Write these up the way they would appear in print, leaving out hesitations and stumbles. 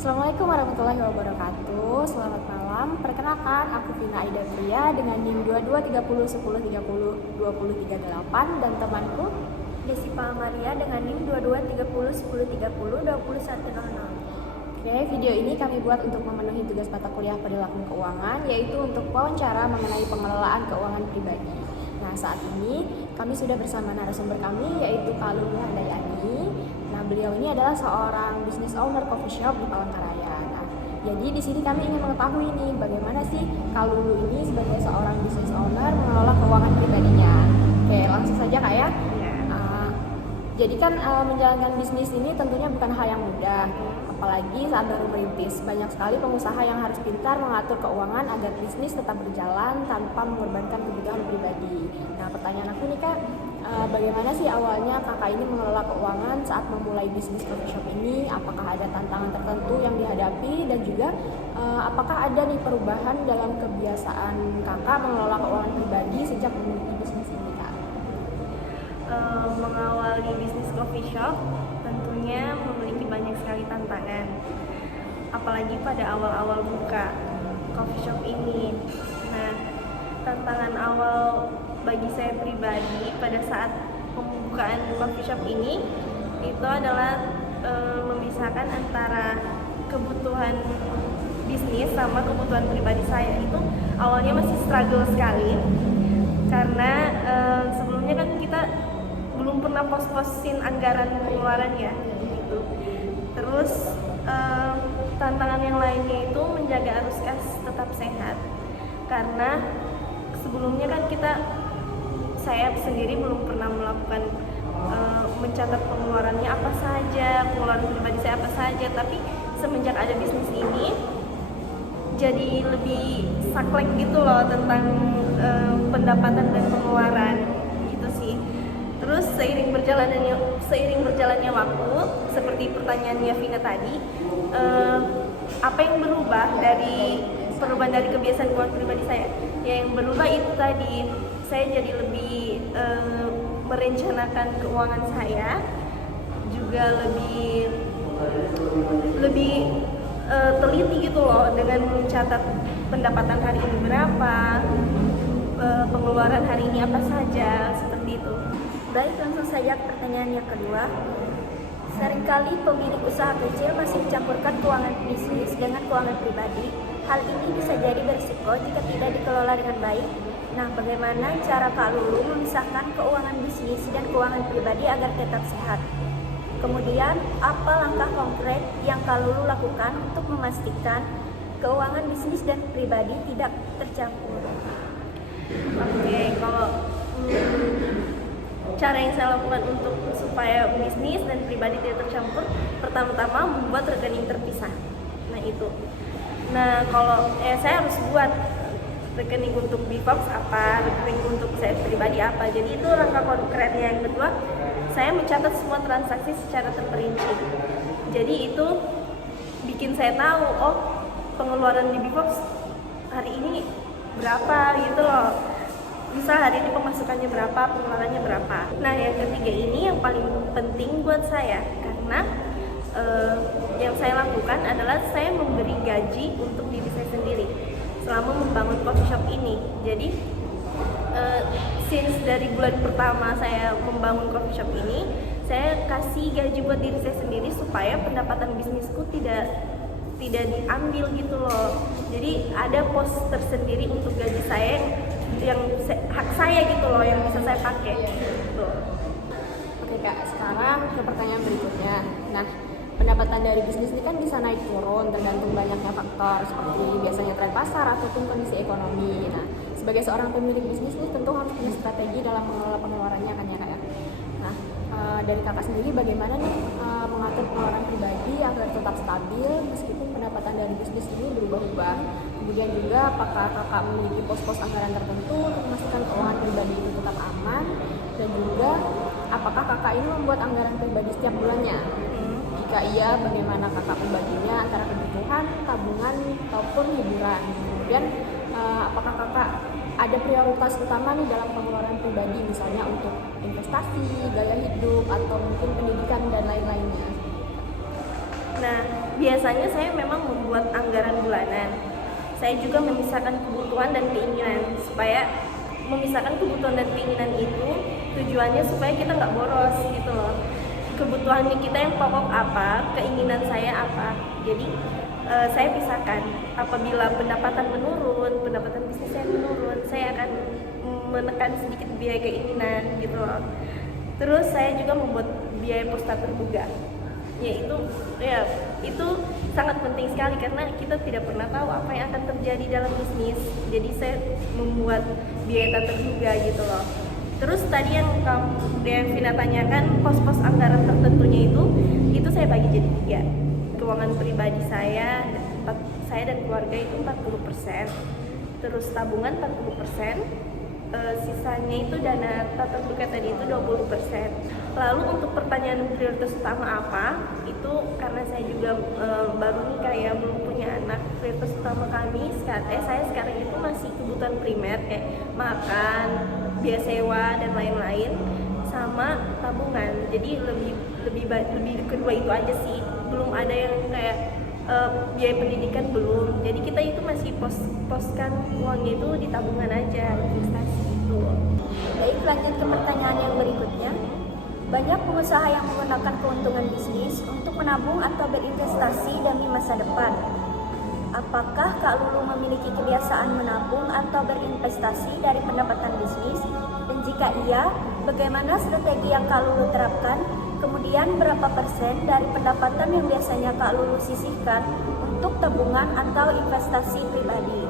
Assalamualaikum warahmatullahi wabarakatuh. Selamat malam. Perkenalkan, aku Vina Aida Pria dengan NIM 223010302038 dan temanku Desi Palmaria dengan NIM 223010302100. Oke, video ini kami buat untuk memenuhi tugas mata kuliah perilaku keuangan, yaitu untuk wawancara mengenai pengelolaan keuangan pribadi. Nah, saat ini kami sudah bersama narasumber kami, yaitu Kak Lulu Handayani. Nah, beliau ini adalah seorang business owner coffee shop di Palangkaraya. Nah, jadi di sini kami ingin mengetahui nih, bagaimana sih Kak Lulu ini sebagai seorang business owner mengelola keuangan pribadinya. Oke, langsung saja Kak ya. Jadi kan menjalankan bisnis ini tentunya bukan hal yang mudah, apalagi saat baru merintis. Banyak sekali pengusaha yang harus pintar mengatur keuangan agar bisnis tetap berjalan tanpa mengorbankan kebutuhan pribadi. Nah, pertanyaan aku nih Kak, bagaimana sih awalnya Kakak ini mengelola keuangan saat memulai bisnis coffee shop ini? Apakah ada tantangan tertentu yang dihadapi dan juga apakah ada nih perubahan dalam kebiasaan Kakak mengelola keuangan pribadi sejak memiliki bisnis ini Kak? Mengawali bisnis coffee shop tentunya memiliki banyak sekali tantangan, apalagi pada awal-awal buka coffee shop ini. Nah, tantangan awal bagi saya pribadi pada saat pembukaan coffee shop ini itu adalah memisahkan antara kebutuhan bisnis sama kebutuhan pribadi saya. Itu awalnya masih struggle sekali karena sebelumnya kan kita belum pernah pos-posin anggaran pengeluaran ya gitu. Terus tantangan yang lainnya itu menjaga arus kas tetap sehat, karena sebelumnya kan saya sendiri belum pernah melakukan mencatat pengeluarannya apa saja, pengeluaran pribadi saya apa saja. Tapi semenjak ada bisnis ini jadi lebih saklek gitu loh tentang pendapatan dan pengeluaran gitu sih. Terus seiring berjalannya waktu, seperti pertanyaannya Vina tadi, apa yang berubah dari perubahan dari kebiasaan keuangan pribadi saya? Ya, yang berubah itu tadi, saya jadi lebih merencanakan keuangan saya, juga lebih teliti gitu loh dengan mencatat pendapatan hari ini berapa, pengeluaran hari ini apa saja, seperti itu. Baik, langsung saja ke pertanyaan yang kedua. Seringkali pemilik usaha kecil masih mencampurkan keuangan bisnis dengan keuangan pribadi. Hal ini bisa jadi berisiko jika tidak dikelola dengan baik. Nah, bagaimana cara Kak Lulu memisahkan keuangan bisnis dan keuangan pribadi agar tetap sehat? Kemudian, apa langkah konkret yang Kak Lulu lakukan untuk memastikan keuangan bisnis dan pribadi tidak tercampur? Oke, kalau cara yang saya lakukan untuk supaya bisnis dan pribadi tidak tercampur, pertama-tama membuat rekening terpisah. Nah, kalau saya harus buat rekening untuk Bifox apa, rekening untuk saya pribadi apa. Jadi itu langkah konkretnya. Yang kedua, saya mencatat semua transaksi secara terperinci. Jadi itu bikin saya tahu, oh, pengeluaran di Bifox hari ini berapa gitu loh. Misal hari ini pemasukannya berapa, pengeluarannya berapa. Nah, yang ketiga ini yang paling penting buat saya, karena yang saya lakukan adalah saya memberi gaji untuk diri saya sendiri selama membangun coffee shop ini. Jadi since dari bulan pertama saya membangun coffee shop ini, saya kasih gaji buat diri saya sendiri supaya pendapatan bisnisku tidak diambil gitu loh. Jadi ada pos tersendiri untuk gaji saya yang hak saya gitu loh, yang bisa saya pakai gitu. Oke Kak, sekarang ke pertanyaan berikutnya. Nah, pendapatan dari bisnis ini kan bisa naik turun tergantung banyaknya faktor seperti biasanya tren pasar ataupun kondisi ekonomi. Nah, sebagai seorang pemilik bisnis ini tentu harus punya strategi dalam mengelola pengeluarannya kan ya Kak ya. Nah, dari Kakak sendiri bagaimana nih mengatur pengeluaran pribadi agar tetap stabil meskipun pendapatan dari bisnis ini berubah-ubah? Kemudian juga apakah Kakak memiliki pos-pos anggaran tertentu untuk memastikan keuangan pribadi itu tetap aman? Dan juga apakah Kakak ini membuat anggaran pribadi setiap bulannya? Jika iya, bagaimana Kakak membaginya antara kebutuhan, tabungan, ataupun hiburan? Kemudian apakah Kakak ada prioritas utama nih dalam pengeluaran pribadi, misalnya untuk investasi, gaya hidup, atau mungkin pendidikan dan lain-lainnya? Nah, biasanya saya memang membuat anggaran bulanan. Saya juga memisahkan kebutuhan dan keinginan, supaya memisahkan kebutuhan dan keinginan itu tujuannya supaya kita nggak boros gitu loh. Kebutuhan kita yang pokok apa, keinginan saya apa. Jadi saya pisahkan. Apabila pendapatan menurun, pendapatan bisnis saya menurun, saya akan menekan sedikit biaya keinginan gitu loh. Terus saya juga membuat biaya pos tak terduga, yaitu itu sangat penting sekali karena kita tidak pernah tahu apa yang akan terjadi dalam bisnis. Jadi saya membuat biaya tak terduga gitu loh. Terus tadi yang Devina tanyakan, pos-pos anggaran tertentunya itu saya bagi jadi 3. Keuangan pribadi saya dan keluarga itu 40%, terus tabungan 40%, sisanya itu dana tak terduga tadi itu 20%. Lalu untuk pertanyaan prioritas utama apa, itu karena saya juga baru nikah ya, belum punya anak. Prioritas utama saya sekarang itu masih kebutuhan primer kayak makan, biaya sewa dan lain-lain, sama tabungan. Jadi lebih kedua itu aja sih, belum ada yang kayak biaya pendidikan belum. Jadi kita itu masih poskan uangnya itu di tabungan aja, investasi itu. Baik, lanjut ke pertanyaan yang berikutnya. Banyak pengusaha yang menggunakan keuntungan bisnis untuk menabung atau berinvestasi demi masa depan. Apakah Kak Lulu memiliki kebiasaan menabung atau berinvestasi dari pendapatan bisnis? Dan jika iya, bagaimana strategi yang Kak Lulu terapkan? Kemudian berapa persen dari pendapatan yang biasanya Kak Lulu sisihkan untuk tabungan atau investasi pribadi?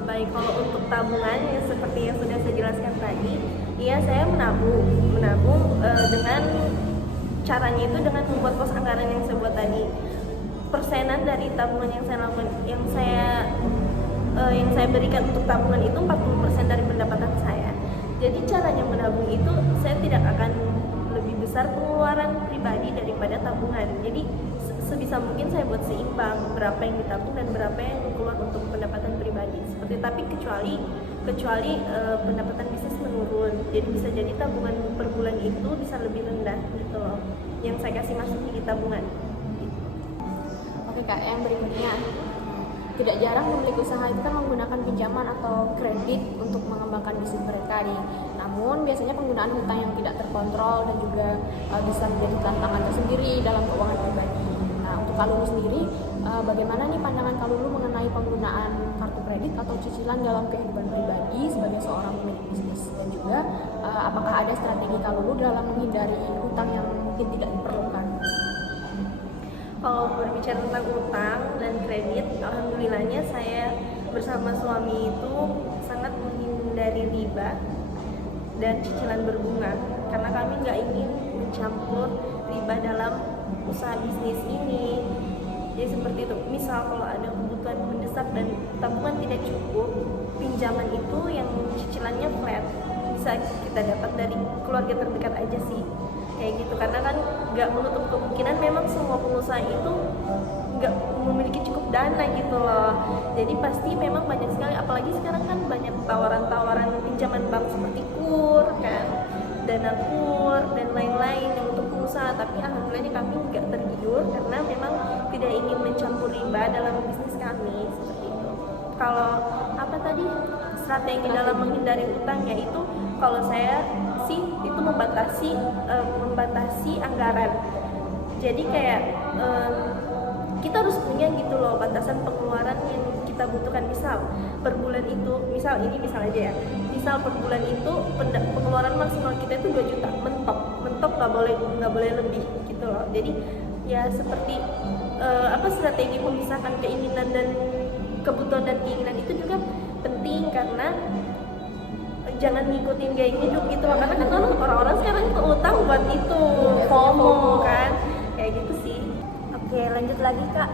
Baik, kalau untuk tabungan yang seperti yang sudah saya jelaskan tadi, ya saya menabung dengan caranya itu dengan membuat pos anggaran yang saya buat tadi. Persenan dari tabungan yang saya lakukan, yang saya berikan untuk tabungan itu 40% dari pendapatan saya. Jadi caranya menabung itu saya tidak akan lebih besar pengeluaran pribadi daripada tabungan. Jadi sebisa mungkin saya buat seimbang berapa yang ditabung dan berapa yang keluar untuk pendapatan pribadi. Tapi kecuali pendapatan bisnis menurun, jadi bisa jadi tabungan per bulan itu bisa lebih rendah gitu loh, yang saya kasih masuk di tabungan. Oke Kak, yang berikutnya, tidak jarang pemilik usaha itu kan menggunakan pinjaman atau kredit untuk mengembangkan bisnis mereka nih. Namun biasanya penggunaan hutang yang tidak terkontrol dan juga bisa menjadi tantangan tersendiri dalam keuangan pribadi. Nah, untuk Kak Lulu sendiri, bagaimana nih pandangan Kak Lulu mengenai penggunaan kartu kredit atau cicilan dalam kehidupan pribadi sebagai seorang pemilik bisnis? Dan juga apakah ada strategi Kak Lulu dalam menghindari hutang yang mungkin tidak diperlukan? Kalau berbicara tentang utang dan kredit, alhamdulillahnya saya bersama suami itu sangat menghindari riba dan cicilan berbunga, karena kami nggak ingin mencampur riba dalam usaha bisnis ini. Jadi seperti itu, misal kalau ada kebutuhan mendesak dan tabungan tidak cukup, pinjaman itu yang cicilannya flat bisa kita dapat dari keluarga terdekat aja sih, kayak gitu. Karena kan nggak menutup kemungkinan memang semua pengusaha itu nggak memiliki cukup dana gitu loh. Jadi pasti memang banyak sekali, apalagi sekarang kan banyak tawaran-tawaran pinjaman bank seperti KUR kan, dana KUR dan lain-lain yang untuk pengusaha. Tapi alhamdulillahnya kami nggak tergiur karena memang tidak ingin mencampur riba dalam bisnis kami seperti itu. Kalau apa tadi strategi dalam menghindari utang, yaitu kalau saya sih itu membatasi anggaran. Jadi kayak kita harus punya gitu loh batasan pengeluaran yang kita butuhkan. Misal per bulan itu, misal aja ya, misal per bulan itu pengeluaran maksimal kita itu 2 juta mentok nggak boleh lebih gitu loh. Jadi ya seperti strategi memisahkan keinginan dan kebutuhan dan keinginan itu juga penting, karena jangan ngikutin gaya hidup gitu loh. Karena kan orang-orang sekarang itu utang buat itu FOMO kan, kayak gitu sih. Oke, lanjut lagi Kak.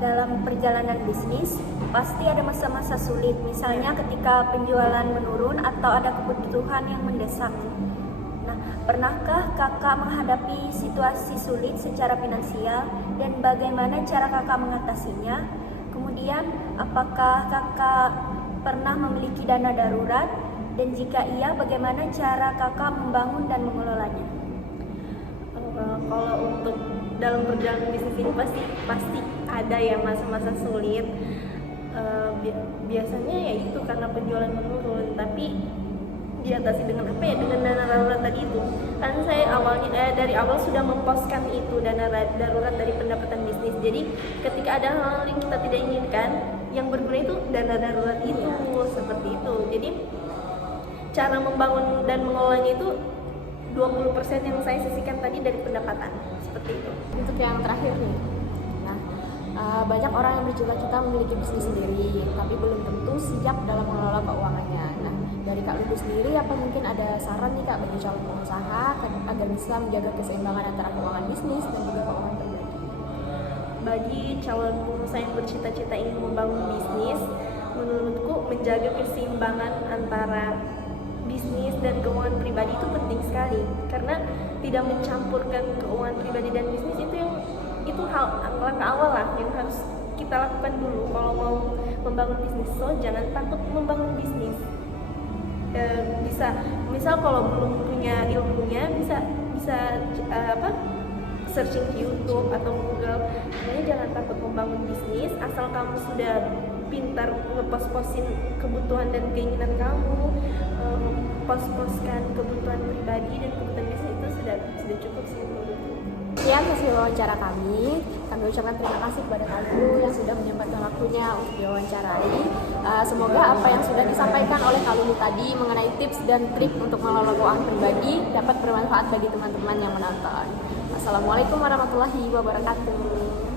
Dalam perjalanan bisnis pasti ada masa-masa sulit, misalnya ketika penjualan menurun atau ada kebutuhan yang mendesak. Nah, pernahkah Kakak menghadapi situasi sulit secara finansial dan bagaimana cara Kakak mengatasinya? Kemudian, apakah Kakak pernah memiliki dana darurat? Dan jika iya, bagaimana cara Kakak membangun dan mengelolanya? Kalau untuk dalam perjalanan bisnis ini pasti ada ya masa-masa sulit. Biasanya ya itu karena penjualan menurun, tapi diatasi dengan apa ya, dengan dana darurat tadi itu. Kan saya dari awal sudah memposkan itu dana darurat dari pendapatan bisnis. Jadi ketika ada hal yang kita tidak inginkan, yang berguna itu dana darurat itu, seperti itu. Jadi cara membangun dan mengelolanya itu 20% yang saya sisihkan tadi dari pendapatan, seperti itu. Untuk yang terakhir nih, nah banyak orang yang bercita-cita memiliki bisnis sendiri, tapi belum tentu siap dalam mengelola keuangannya. Nah, dari Kak Lulu sendiri, apa mungkin ada saran nih Kak bagi calon pengusaha agar bisa menjaga keseimbangan antara keuangan bisnis dan juga keuangan pribadi? Bagi calon pengusaha yang bercita-cita ingin membangun bisnis, menurutku menjaga keseimbangan antara bisnis dan keuangan pribadi itu penting sekali, karena tidak mencampurkan keuangan pribadi dan bisnis itu hal langkah awal lah yang harus kita lakukan dulu kalau mau membangun bisnis. So jangan takut membangun bisnis. Bisa misal kalau belum punya ilmunya bisa searching di YouTube atau Google. Jadi jangan takut membangun bisnis asal kamu sudah pintar ngepost-postin kebutuhan dan keinginan kamu, post-postkan kebutuhan pribadi dan kebutuhan bisnis, itu sudah cukup sih menurutku. Sekian hasil wawancara kami. Kami ucapkan terima kasih kepada Kak Lulu yang sudah menyempatkan waktunya untuk diwawancarai. Semoga apa yang sudah disampaikan oleh Kak Lulu tadi mengenai tips dan trik untuk mengelola keuangan pribadi dapat bermanfaat bagi teman-teman yang menonton. Assalamualaikum warahmatullahi wabarakatuh.